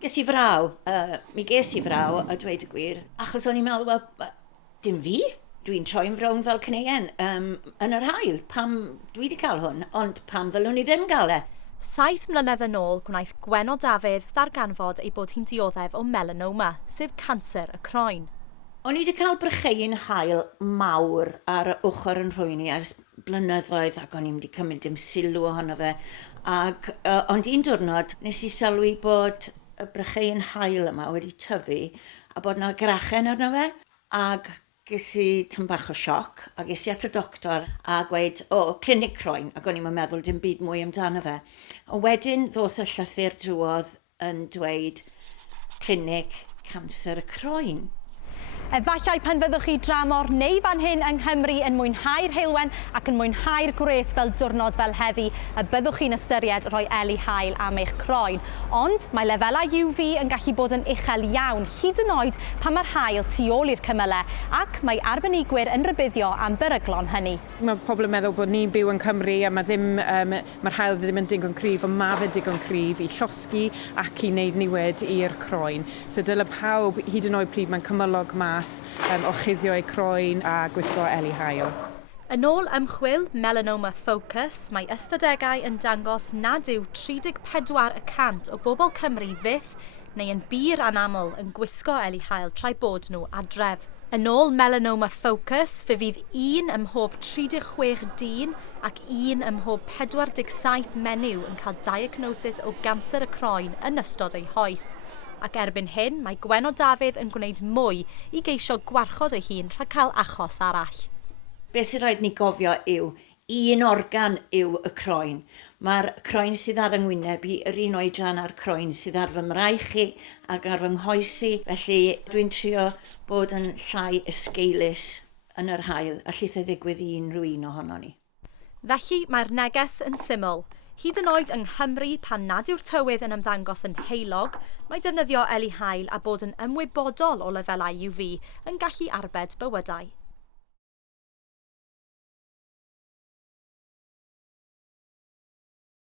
ges i fraw, a dweud y gwir, achos o'n i'n meddwl, wel, dim fi, dwi'n troi'n frown fel cneien yn yr haul, pam dwi wedi cael hwn, ond pam ddylwn i ddim gael e. 7 mlynedd yn ôl, gwnaeth Gwenno Dafydd ddarganfod ei bod hi'n dioddef o melanoma, sef canser y croen. O'n i wedi cael brycheu'n hael mawr ar y ochr yn rhywun i ers blynyddoedd ac o'n i wedi cymryd dim sylw ohono fe. Ond un diwrnod nes i sylwi bod y brycheu'n hael yma wedi tyfu a bod yna grachen arno fe ac ges i tym bach o sioc a ges i at y doctor a gweud, clinic croen, ac o'n i'n meddwl dim byd mwy amdano fe. A wedyn ddoth y llythyr drwodd yn dweud clinic canser y croen. Efallai pan fyddwch chi dramor neu fan hyn yng Nghymru yn mwynhau'r heilwen ac yn mwynhau'r gwres fel diwrnod fel heddi, y byddwch chi'n ystyried rhoi eli hael am eich croen. Ond mae lefelau UV yn gallu bod yn uchel iawn, hyd yn oed pan mae'r hael tu ôl i'r cymylau, ac mae arbenigwyr yn rybuddio am beryglon hynny. Mae pobl yn meddwl bod ni'n byw yn Cymru a mae'r hael ddim yn digon cryf, ond mae fe digon cryf i llosgi ac i wneud niwed i'r croen. So dyle pawb, hyd yn oed pryd mae'n cymylog mas, o chuddio eu croen a gwisgo eli hael. Yn ôl ymchwil Melanoma Focus, mae ystadegau yn dangos nad yw 34% o bobl Cymru fyth neu yn bir anaml yn gwisgo eli hael tra'i bod nhw adref. Yn ôl Melanoma Focus, fe fydd 1 ym mhob 36 dyn ac 1 ym mhob 47 menyw yn cael diagnosis o ganser y croen yn ystod ei hoes. Ac erbyn hyn, mae Gwenno Dafydd yn gwneud mwy i geisio gwarchod ei hun rhag cael achos arall. Be sy'n rhaid ni gofio yw, un organ yw y croen. Mae'r croen sydd ar yngwyneb i yr un oedran a'r croen sydd ar fy mraich i ac ar fy nghoesi. Felly dwi'n trio bod yn llai ysgeilus yn yr hael a lleith ddigwydd i unrhyw un ohono ni. Felly mae'r neges yn syml. Hyd yn oed yng Nghymru pan nad yw'r tywydd yn ymddangos yn heilog, mae defnyddio eli hael a bod yn ymwybodol o lefelau UV yn gallu arbed bywydau.